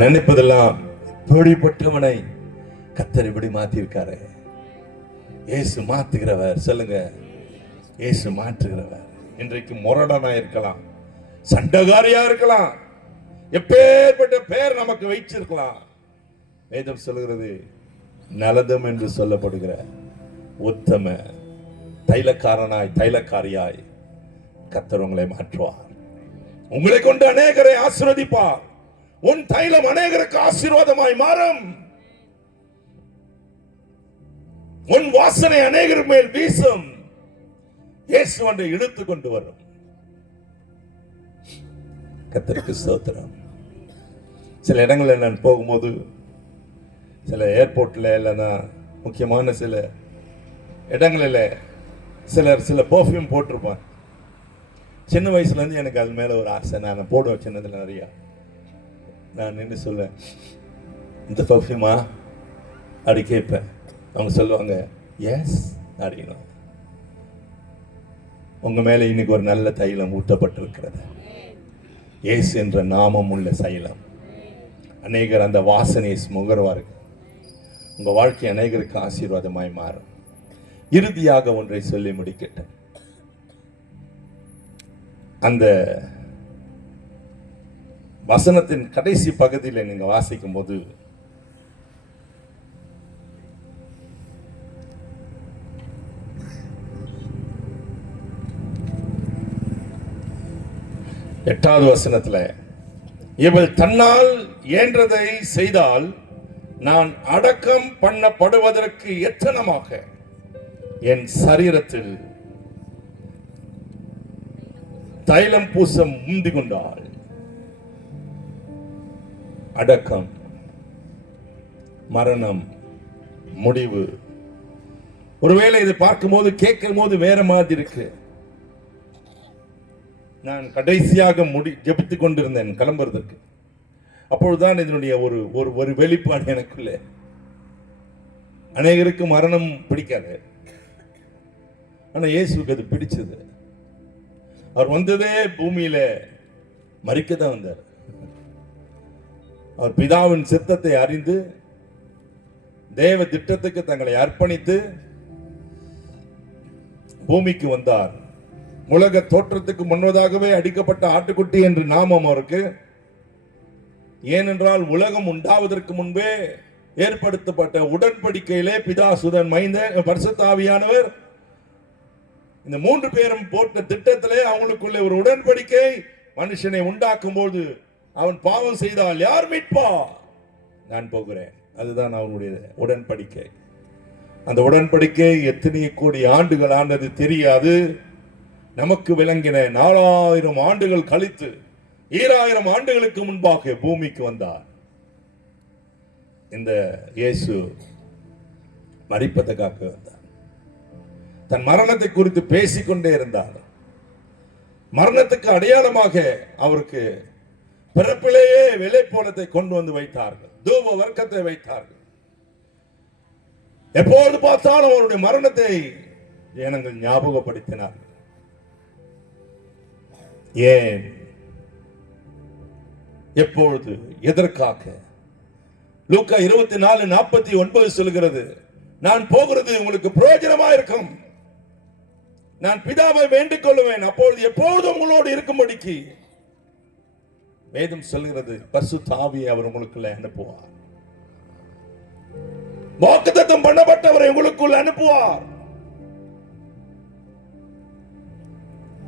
நினைப்பதெல்லாம் இப்படிப்பட்டவனை கர்த்தர் இப்படி மாத்திருக்காரு. இயேசு மாத்துகிறவர். சொல்லுங்க, இயேசு மாற்றுகிறவர். இன்றைக்கு முரடனா இருக்கலாம், சண்டகாரியா இருக்கலாம், எப்பேற்பட்ட பெயர் நமக்கு வைச்சிருக்கலாம். வேதம் சொல்கிறது, நலதம் என்று சொல்லப்படுகிற உத்தம தைலக்காரனாய் தைலக்காரியாய் கர்த்தர் உங்களை மாற்றுவார். உங்களை கொண்டு அநேகரை ஆசீர்வதிப்பார். உன் தைலம் அநேகருக்கு ஆசீர்வாதமாய் மாறும். உன் வாசனை அநேகர் மேல் வீசும். இயேசு ஒன்றை இழுத்து கொண்டு வரும். கர்த்தருக்கு ஸ்தோத்திரம். சில இடங்களில் நான் போகும்போது, சில ஏர்போர்ட்ல இல்லைன்னா முக்கியமான சில இடங்களில் சிலர் சில பர்ஃப்யூம் போட்டிருப்பான். சின்ன வயசுலேருந்து எனக்கு அது மேலே ஒரு ஆசை. நான் போடுவேன் சின்னதில் நிறையா. நான் நின்று சொல்வேன், இந்த பர்ஃப்யூமா அப்படி கேட்பேன். அவங்க சொல்லுவாங்க எஸ் அப்படின்னா. உங்க மேலே இன்னைக்கு ஒரு நல்ல தைலம் ஊட்டப்பட்டிருக்கிறது. இயேசு என்ற நாமம் உள்ள தைலம். அநேகர் அந்த வாசனையை முகர்வார்கள். உங்க வாழ்க்கை அநேகருக்கு ஆசீர்வாதமாய் மாறும். இறுதியாக ஒன்றை சொல்லி முடிக்கட்டும். அந்த வசனத்தின் கடைசி பகுதியில் நீங்க வாசிக்கும் போது, எட்டாவது வசனத்துல, இவள் தன்னால் இயன்றதை செய்தால் நான் அடக்கம் பண்ணப்படுவதற்கு எத்தனமாக என் சரீரத்தில் தைலம் பூச முந்தி கொண்டாள். அடக்கம், மரணம், முடிவு. ஒருவேளை இது பார்க்கும்போது கேட்கும் போது வேற மாதிரி இருக்கு. நான் கடைசியாக ஜெபித்துக் கொண்டிருந்தேன் கிளம்புறதுக்கு. அப்பொழுதுதான் இதனுடைய ஒரு வெளிப்பாடு எனக்குள்ள. அநேகருக்கு மரணம் பிடிக்காது, ஆனா இயேசுக்கு அது பிடிச்சது. அவர் வந்ததே பூமியில மரிக்கதான் வந்தார். அவர் பிதாவின் சித்தத்தை அறிந்து தேவ திட்டத்துக்கு தங்களை அர்ப்பணித்து பூமிக்கு வந்தார். உலக தோற்றத்துக்கு முன்னதாகவே அடிக்கப்பட்ட ஆட்டுக்குட்டி என்று நாமம் அவருக்கு. ஏனென்றால் உலகம் உண்டாவதற்கு முன்பே ஏற்படுத்தப்பட்ட உடன்படிக்கையிலே பிதா, சுதன், மைந்தன், பரிசுத்த ஆவியானவர் இந்த மூன்று பேரும் போட்ட திட்டத்திலே அவங்களுக்குள்ளே ஒரு உடன்படிக்கை. மனுஷனை உண்டாக்கும் போது அவன் பாவம் செய்தால் யார் மீட்பா? நான் போகிறேன். அதுதான் அவனுடைய உடன்படிக்கை. அந்த உடன்படிக்கை எத்தனை கோடி ஆண்டுகள் ஆனது தெரியாது. நமக்கு விளங்கின 4000 ஆண்டுகள் கழித்து 2000 ஆண்டுகளுக்கு முன்பாக பூமிக்கு வந்தார். இந்த இயேசு மரிப்பதற்காக வந்தார். தன் மரணத்தை குறித்து பேசிக்கொண்டே இருந்தார். மரணத்துக்கு அடையாளமாக அவருக்கு பிறப்பிலேயே வெள்ளைப்போளத்தை கொண்டு வந்து வைத்தார்கள், தூப வர்க்கத்தை வைத்தார்கள். எப்போது பார்த்தாலும் அவருடைய மரணத்தை ஜனங்கள் ஞாபகப்படுத்தினார்கள். ஏன், எப்பொழுது, எதற்காக? லூக்கா 24:49 சொல்கிறது, நான் போகிறது உங்களுக்கு பிரயோஜனமா இருக்கும். நான் பிதாவை வேண்டிக் கொள்ளுவேன், அப்பொழுது எப்பொழுதும் உங்களோடு இருக்கும்படிக்கு. வேதம் சொல்கிறது, பரிசுத்த ஆவியை அவர் உங்களுக்குள்ள அனுப்புவார். வாக்குத்தத்தம் பண்ணப்பட்டவரை உங்களுக்குள்ள அனுப்புவார்.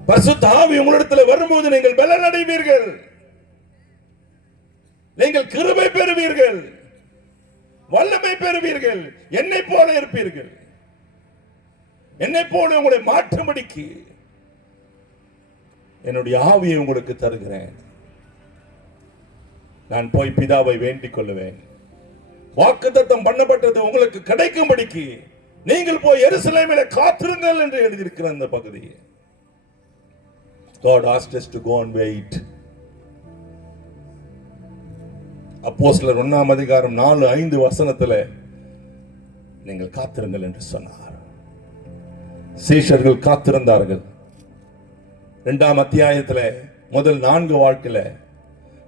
பரிசுத்த ஆவி உங்களிடத்தில் வரும்போது நீங்கள் பலன் அடைவீர்கள், நீங்கள் கிருபை பெறுவீர்கள், வல்லமை பெறுவீர்கள், என்னை போல இருப்பீர்கள். என்னை போல உங்களை மாற்றும்படிக்கு என்னுடைய ஆவியை உங்களுக்கு தருகிறேன். நான் போய் பிதாவை வேண்டிக் கொள்ளுவேன். வாக்குத்தத்தம் பண்ணப்பட்டது உங்களுக்கு கிடைக்கும்படிக்கு நீங்கள் போய் எருசலேமிலே காத்திருங்கள் என்று எழுதியிருக்கிற அந்த பகுதி. God asked us to go and wait. அப்போஸ்தலர் 1:4-5 நீங்கள் காத்திருங்கள் என்று சொன்னார். சீஷர்கள் காத்திருந்தார்கள். 2 அத்தியாயத்தில் முதல் 4 வாழ்க்கையில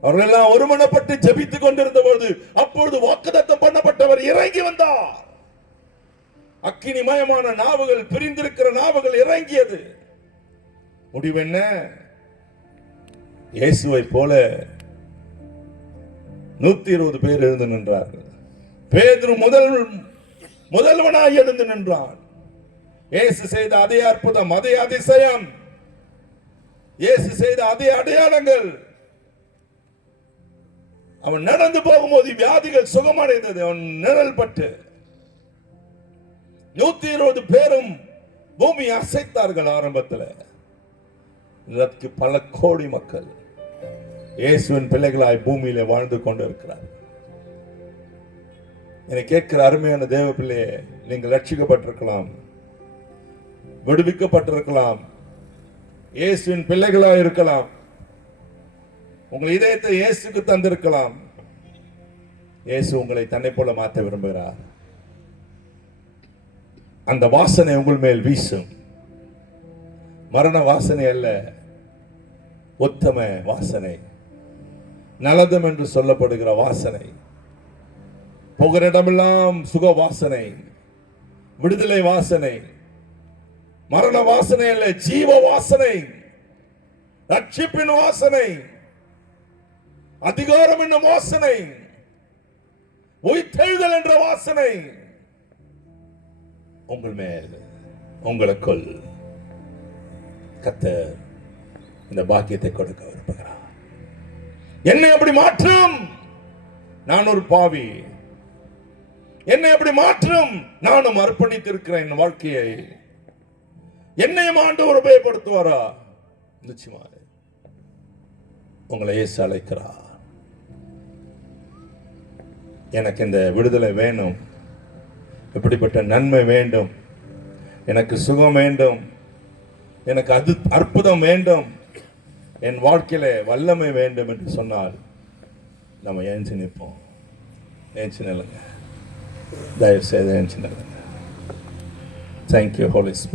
அவர்கள் எல்லாம் ஒருமனப்பட்டு ஜெபித்துக் கொண்டிருந்த பொழுது அப்பொழுது வாக்குத்தத்தம் பண்ணப்பட்டவர் இறங்கி வந்தார். அக்கினிமயமான நாவுகள், பிரிந்திருக்கிற நாவுகள் இறங்கியது. முடிவு என்ன? இயேசுவை போல 120 பேர் எழுந்து நின்றார்கள். பேதுரு முதல்வனாய் எழுந்து நின்றான். இயேசு செய்த அதே அற்புதம், அதே அதிசயம், இயேசு செய்த அதே அடையாளங்கள். அவன் நடந்து போகும்போது வியாதிகள் சுகமடைந்தது. அவன் நிழல் பட்டு 120 பேரும் பூமி அசைத்தார்கள். ஆரம்பத்தில் இதற்கு பல கோடி மக்கள் இயேசுவின் பிள்ளைகளாய் பூமியில வாழ்ந்து கொண்டிருக்கிறார். என்னை கேட்கிற அருமையான தேவ பிள்ளையே, நீங்கள் ரட்சிக்கப்பட்டிருக்கலாம், விடுவிக்கப்பட்டிருக்கலாம், இயேசுவின் பிள்ளைகளாய் இருக்கலாம், உங்கள் இதயத்தை இயேசுக்கு தந்திருக்கலாம். இயேசு உங்களை தன்னை போல மாற்ற விரும்புகிறார். அந்த வாசனை உங்கள் மேல் வீசும். மரண வாசனை அல்ல, உத்தம வாசனை, நலதம் என்று சொல்லப்படுகிற வாசனை, புகரிடமெல்லாம் சுக வாசனை, விடுதலை வாசனை, மரண வாசனை அல்ல, ஜீவ வாசனை, ரட்சிப்பின் வாசனை, அதிகாரம் என்னும் வாசனை, உயிர்த்தெழுதல் என்ற வாசனை உங்கள் மேல், உங்களுக்குள் கர்த்தர் இந்த பாக்கியத்தை கொடுக்க விரும்புகிறார். என்னை அப்படி மாற்றும். நான் ஒரு பாவி. என்னை அப்படி மாற்றும். நானும் அர்ப்பணித்திருக்கிறேன் என் வாழ்க்கையை. என்னையும் ஆண்டவர் உபயோகப்படுத்துவாரா? நிச்சயமாக உங்களை இயேசு அழைக்கிறார். எனக்கு இந்த விடுதலை வேணும், இப்படிப்பட்ட நன்மை வேண்டும், எனக்கு சுகம் வேண்டும், எனக்கு அது அற்புதம் வேண்டும், என் வாழ்க்கையில வல்லமை வேண்டும் என்று சொன்னால் நம்ம ஏஞ்சி நிற்போம். ஏஞ்சி நில்லுங்க, தயவு செய்து ஏஞ்சி நில்லுங்க. Thank you Holy spirit.